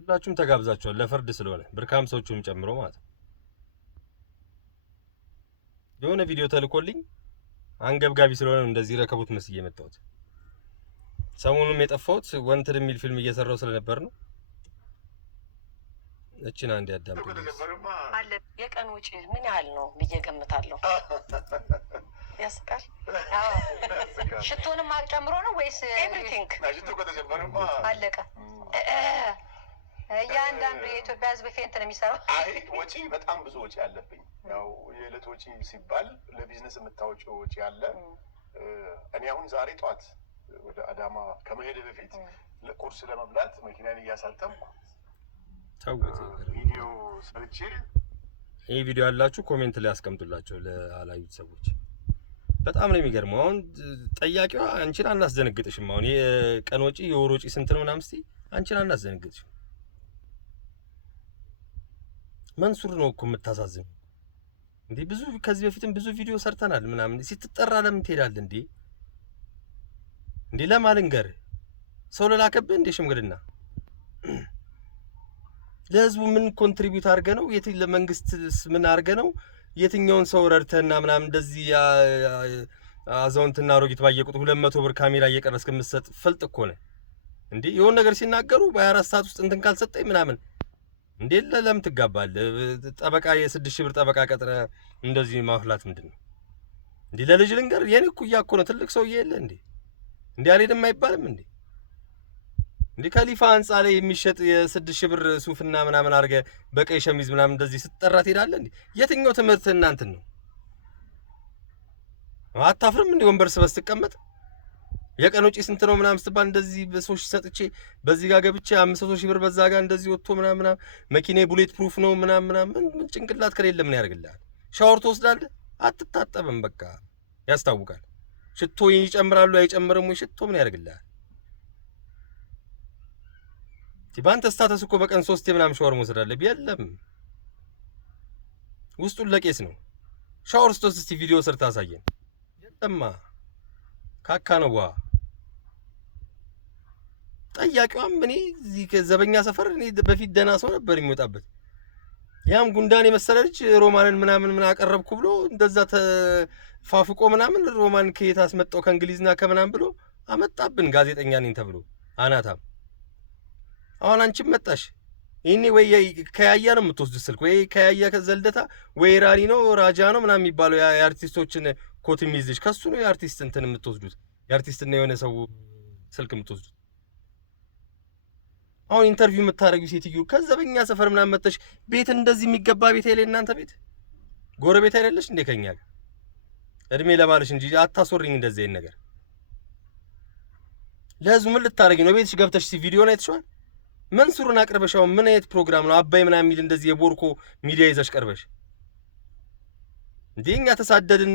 ሁላችሁም ተጋብዛችኋል ለፍርድ ስለሆነ ብርካም ሰዎችም ጨምሮ ማለት ነው። የሆነ ቪዲዮ ተልኮልኝ አንገብጋቢ ስለሆነ እንደዚህ ረከቡት መስዬ የመጣሁት። ሰሞኑን የጠፋሁት ወንትድ የሚል ፊልም እየሰራው ስለነበር ነው። እቺን አንድ ያዳምጡ አለ። የቀን ወጪ ምን ያህል ነው ብዬ ገምታለሁ። ያስቃል። ሽቶንም ጨምሮ ነው ወይስ ኤቭሪቲንግ? ሽቶ ከተጀመረማ አለቀ። እያንዳንዱ የኢትዮጵያ ሕዝብ ፌንት ነው የሚሰራው። አይ ወጪ በጣም ብዙ ወጪ አለብኝ። ያው የዕለት ወጪ ሲባል ለቢዝነስ የምታወጪው ወጪ አለ። እኔ አሁን ዛሬ ጠዋት ወደ አዳማ ከመሄድ በፊት ለቁርስ ለመብላት መኪናን እያሳጠምኩ ቪዲዮ ሰርቼ ይሄ ቪዲዮ ያላችሁ ኮሜንት ላይ አስቀምጡላቸው ለአላዩት ሰዎች። በጣም ነው የሚገርመው። አሁን ጠያቂዋ አንቺን አናስደነግጥሽም። አሁን የቀን ወጪ የወር ወጪ ስንት ነው ምናምን እስቲ አንቺን አናስደነግጥሽም። መንሱር ነው እኮ የምታሳዝነው እንዴ። ብዙ ከዚህ በፊትም ብዙ ቪዲዮ ሰርተናል ምናምን። ሲትጠራ ለምን ትሄዳለህ እንዴ? እንዴ ለማልንገር ሰው ለላከብህ እንዴ ሽምግልና? ለህዝቡ ምን ኮንትሪቢዩት አድርገ ነው? ለመንግስት ምን አድርገ ነው? የትኛውን ሰው ረድተህና ምናምን እንደዚህ አዛውንትና አሮጊት ባየቁት 200 ብር ካሜራ እየቀረስክ የምትሰጥ ፍልጥ እኮ ነህ እንዴ። የሆነ ነገር ሲናገሩ በ24 ሰዓት ውስጥ እንትን ካልሰጠኝ ምናምን እንዴ ለምን ትጋባለህ? ጠበቃ የ6000 ብር ጠበቃ ቀጥረ እንደዚህ ማፍላት ምንድነው እንዴ? ለልጅ ልንገር የኔ እኩያ እኮ ነው። ትልቅ ሰውዬ የለ እንዴ? እንዴ አልሄድም አይባልም እንዴ? እንዴ ከሊፋ ህንጻ ላይ የሚሸጥ የ6000 ብር ሱፍና ምናምን አርገ በቀይ ሸሚዝ ምናምን እንደዚህ ስትጠራ ትሄዳለህ እንዴ? የትኛው ትምህርት እናንተ ነው? አታፍርም እንዴ? ወንበር ስበስ ትቀመጥ የቀን ወጪ ስንት ነው ምናምን ስትባል እንደዚህ በሶሽ ሰጥቼ በዚህ ጋር ገብቼ 500,000 ብር በዛ ጋር እንደዚህ ወጥቶ ምናምን መኪናዬ ቡሌት ፕሩፍ ነው ምናምን ምን ጭንቅላት ከሌለ ምን ያደርግልሃል? ሻወር ትወስዳለህ? አትታጠብም። በቃ ያስታውቃል። ሽቶ ይጨምራሉ አይጨምርም ወይ? ሽቶ ምን ያደርግልሃል? ባንተ ስታተስ እኮ በቀን 3 ምናምን ሻወር መውሰድ አለብህ። የለም ውስጡን ለቄስ ነው። ሻወር ስትወስድ እስቲ ቪዲዮ ሰርታ አሳየን። የለማ ካካ ነው ዋ ጠያቂዋም እኔ እዚህ ከዘበኛ ሰፈር እኔ በፊት ደህና ሰው ነበር የሚወጣበት። ያም ጉንዳን የመሰለ ልጅ ሮማንን ምናምን ምን አቀረብኩ ብሎ እንደዛ ተፋፍቆ ምናምን ሮማን ከየት አስመጣው ከእንግሊዝና ከምናምን ብሎ አመጣብን። ጋዜጠኛ ነኝ ተብሎ አናታም። አሁን አንቺም መጣሽ ይሄኔ ወይ ከያያ ነው የምትወስዱት ስልክ ወይ ከያያ ከዘልደታ ወይ ራኒ ነው ራጃ ነው ምናምን የሚባለው የአርቲስቶችን ኮት የሚይዝሽ ከሱ ነው የአርቲስት እንትን የምትወስዱት የአርቲስትና የሆነ ሰው ስልክ የምትወስዱት። አሁን ኢንተርቪው የምታደርጊው ሴትዮ ከዘበኛ ሰፈር ምናምን መጥተሽ ቤት እንደዚህ የሚገባ ቤት አይደለ? እናንተ ቤት ጎረቤት አይደለሽ እንዴ? ከኛ ጋር እድሜ ለባልሽ እንጂ አታስወሪኝ እንደዚህ አይነት ነገር። ለህዝቡ ምን ልታረጊ ነው? ቤትሽ ገብተሽ ቪዲዮ ነው አይተሽዋል? መንሱርን አቅርበሻው ምን አይነት ፕሮግራም ነው? አባይ ምናምን የሚል እንደዚህ የቦርኮ ሚዲያ ይዘሽ ቀርበሽ እንዴኛ ተሳደድን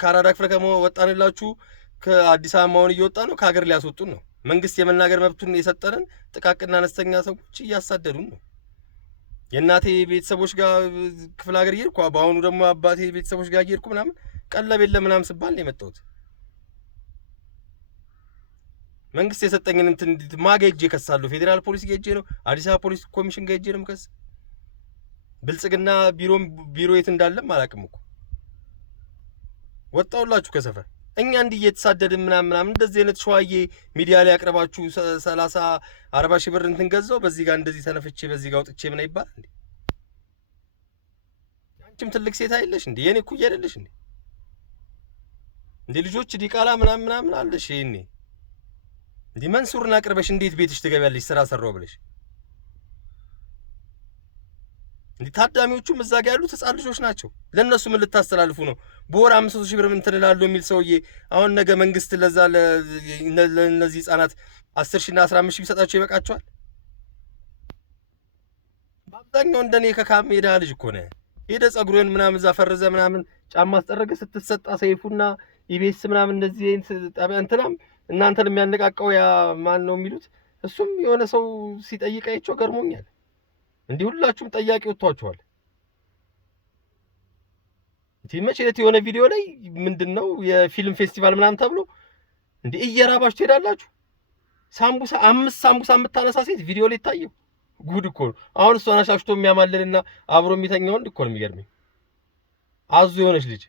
ከአራዳ ክፍለ ከተማ ወጣንላችሁ። ከአዲስ አበባ ማውን እየወጣ ነው። ከሀገር ሊያስወጡን ነው። መንግስት የመናገር መብቱን የሰጠንን ጥቃቅንና አነስተኛ ሰዎች እያሳደዱን ነው። የእናቴ ቤተሰቦች ጋር ክፍለ ሀገር እየሄድኩ በአሁኑ ደግሞ አባቴ ቤተሰቦች ጋር እየሄድኩ ምናምን ቀለብ የለም ምናምን ስባል ነው የመጣሁት። መንግስት የሰጠኝን እንትን ማጋ ሄጄ እከሳለሁ። ፌዴራል ፖሊስ ጋር ሄጄ ነው፣ አዲስ አበባ ፖሊስ ኮሚሽን ጋር ሄጄ ነው የምከስ። ብልጽግና ቢሮ የት እንዳለም አላውቅም እኮ ወጣውላችሁ ከሰፈር። እኛ እንዲህ እየተሳደድን ምናምን እንደዚህ አይነት ሸዋዬ ሚዲያ ላይ አቅርባችሁ 30-40 ሺህ ብር እንትን ገዛው በዚህ ጋር እንደዚህ ተነፍቼ በዚህ ጋር ወጥቼ ምን ይባል እንዴ? አንቺም ትልቅ ሴት አይደለሽ እንዴ? የኔ እኩያ አይደለሽ እንዴ? እንዴ ልጆች ዲቃላ ምናምን አለሽ ይሄኔ እንዴ? መንሱርን አቅርበሽ እንዴት ቤትሽ ትገቢያለሽ? ስራ ሰራው ብለሽ እንዴ? ታዳሚዎቹም እዛ ጋር ያሉት ህፃን ልጆች ናቸው። ለነሱ ምን ልታስተላልፉ ነው? በወር 500 ሺህ ብር ምን ትላለህ የሚል ሰውዬ አሁን ነገ መንግስት ለዛ ለነዚህ ህፃናት 10 ሺህ እና 15 ሺህ ቢሰጣቸው ይበቃቸዋል? በአብዛኛው እንደኔ ከካም ሄዳ ልጅ እኮ ነህ። ሄደ ጸጉሩን ምናምን እዛ ፈርዘ ምናምን ጫማ አስጠረገ ስትሰጣ ሰይፉና ኢቢኤስ ምናምን እንደዚህ ጣቢያ እንትናም እናንተን የሚያነቃቀው ያ ማን ነው የሚሉት እሱም የሆነ ሰው ሲጠይቃቸው ገርሞኛል። እንዲህ ሁላችሁም ጠያቂ ወጥቷችኋል። መቼ ዕለት የሆነ ቪዲዮ ላይ ምንድነው የፊልም ፌስቲቫል ምናምን ተብሎ እንዴ እየራባችሁ ትሄዳላችሁ። ሳምቡሳ 5 ሳምቡሳ የምታነሳ ሴት ቪዲዮ ላይ ታየው ጉድ እኮ ነው። አሁን እሷን አሻሽቶ የሚያማልልና አብሮ የሚተኛ ወንድ እኮ ነው የሚገርመኝ። አዙ የሆነች ልጅ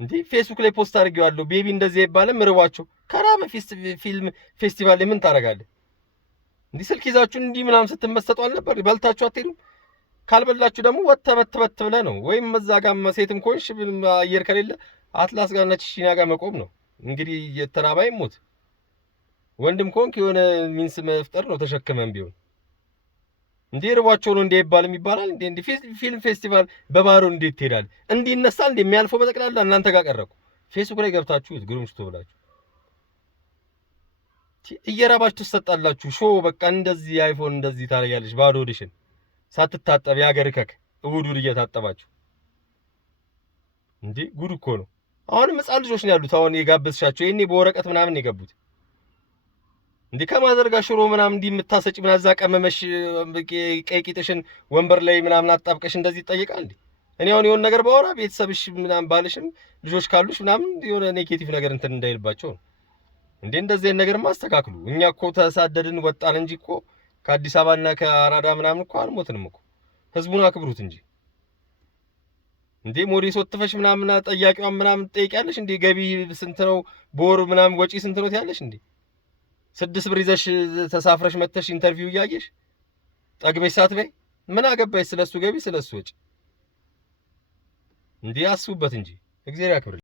እንዴ ፌስቡክ ላይ ፖስት አድርጌዋለሁ። ቤቢ እንደዚህ አይባልም ርቧቸው ከራበ ፊልም ፌስቲቫል ላይ ምን ታደርጋለህ? እንዲህ ስልክ ይዛችሁ እንዲህ ምናምን ስትመሰጡ አልነበር? በልታችሁ አትሄዱም? ካልበላችሁ ደግሞ ወተበት ብለህ ነው። ወይም እዛ ጋር ሴትም ኮንሽ አየር ከሌለ አትላስ ጋር ነች ሺና ጋር መቆም ነው። እንግዲህ የተራባይ ሞት ወንድም ኮንክ የሆነ ሚንስ መፍጠር ነው ተሸክመን ቢሆን እንዴ ርቧቸው ነው እንዴ ይባልም ይባላል እንዴ ፊልም ፌስቲቫል በባህሩ እንዴት ትሄዳል? እንዲህ ይነሳል እንዴ የሚያልፈው በጠቅላላ እናንተ ጋር ቀረኩ። ፌስቡክ ላይ ገብታችሁት ግሩምሽቶ ብላችሁ እየራባችሁ ትሰጣላችሁ። ሾ በቃ እንደዚህ አይፎን እንደዚህ ታረጋለች ባዶ ሆድሽን ሳትታጠብ ያገር ከክ እሑድ እየታጠባችሁ እንዴ ጉድ እኮ ነው። አሁንም ሕፃን ልጆች ነው ያሉት። አሁን የጋበዝሻቸው ይሄኔ በወረቀት ምናምን የገቡት እንዴ ከማዘርጋ ሽሮ ምናምን እንዲህ የምታሰጭ ምናምን እዛ ቀመመሽ ቀይ ቂጥሽን ወንበር ላይ ምናምን አጣብቀሽ እንደዚህ ይጠይቃል እንዴ? እኔ አሁን የሆነ ነገር ባወራ ቤተሰብሽ ምናምን ባልሽም ልጆች ካሉሽ ምናምን የሆነ ኔጌቲቭ ነገር እንትን እንዳይልባቸው ነው እንዴ። እንደዚህ ነገር ማስተካክሉ። እኛ እኮ ተሳደድን ወጣን እንጂ እኮ ከአዲስ አበባና ከአራዳ ምናምን እኮ አልሞትንም እኮ። ህዝቡን አክብሩት እንጂ እንዴ ሞዴስ ወጥፈሽ ምናምን ጠያቂዋን ምናምን ትጠይቂያለሽ እንዴ? ገቢ ስንት ነው በወር ምናምን ወጪ ስንት ነው ትያለሽ እንዴ? 6 ብር ይዘሽ ተሳፍረሽ መተሽ ኢንተርቪው እያየሽ ጠግበሽ ሳትበይ ምን አገባሽ ስለሱ ገቢ ስለሱ ወጪ? እንዴ አስቡበት እንጂ እግዚአብሔር ያክብር።